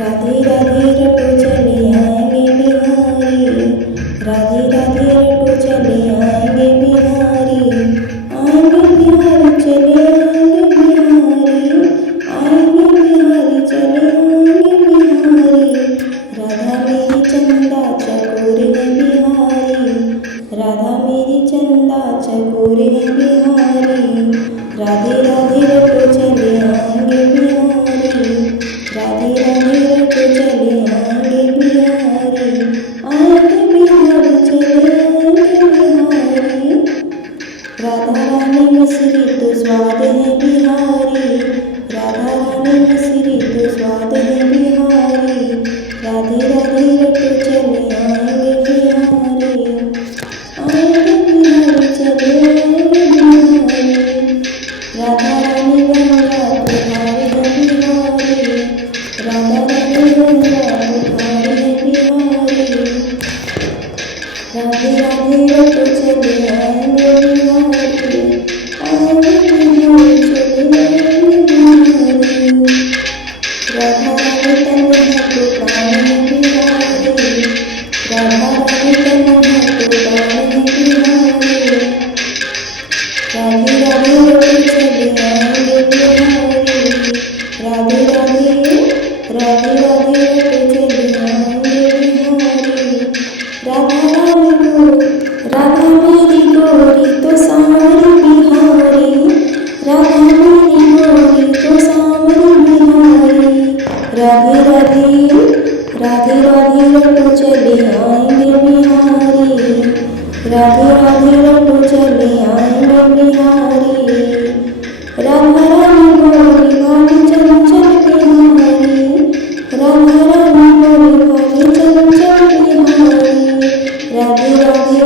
राधे राधे रटो चले आएंगे बिहारी, राधे राधे रटो चले आएंगे बिहारी, आएंगे बिहारी चले आएंगे बिहारी, आएंगे बिहारी चले आएंगे बिहारी। राधा मेरी चंदा चकोर है बिहारी, राधा मेरी चंदा चकोर है बिहारी। राधे राधे रटो चले आएंगे बिहारी, राधे राधे रटो चले आएंगे बिहारी, आएंगे बिहारी चले आएंगे बिहारी। राधा रानी मिश्री तो स्वाद है बिहारी, राधा रानी मिश्री तो स्वाद है बिहारी। राधे राधे रटो चले आएंगे बिहारी, आएंगे बिहारी चले आएंगे बिहारी। राधा रानी गंगा तुम्हारी है बिहारी, राधा रानी गंगा तुम्हारी है बिहारी। राधे राधे रटो चले आएंगे बिहारी, आएंगे बिहारी चले आएंगे बिहारी। राधा रानी तन है तो प्राण है बिहारी, राधा रानी तन है तो प्राण है बिहारी। राधे राधे रटो चले आएंगे बिहारी, राधे राधे राधे राधे रटो चले आएंगे बिहारी। राधा मेरी गोरी तो सांवरी बिहारी, राधा मेरी गोरी तो सांवरी बिहारी। राधे राधे राधे राधे रटो चले आएंगे बिहारी, राधे राधे रटो चले आएंगे बिहारी। राधा रानी गोरी भारी चंचल बिहारी, राधा रानी गोरी भारी चंचल बिहारी। राधे राधे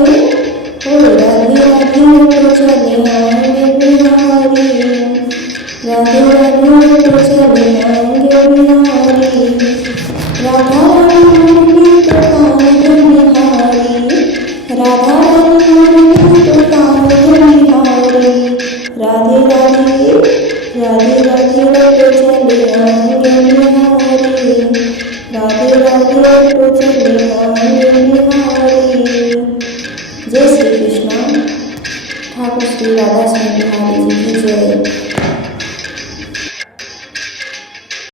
ओ राधे राधे रटो चले आएंगे बिहारी, राधे राधे रटो चले आएंगे बिहारी। राधा रानी मुरली तो कान है बिहारी, राधा रानी मुरली तो कान है बिहारी। राधे राधे राधे राधे रटो चले आएंगे बिहारी, राधे राधे रटो चले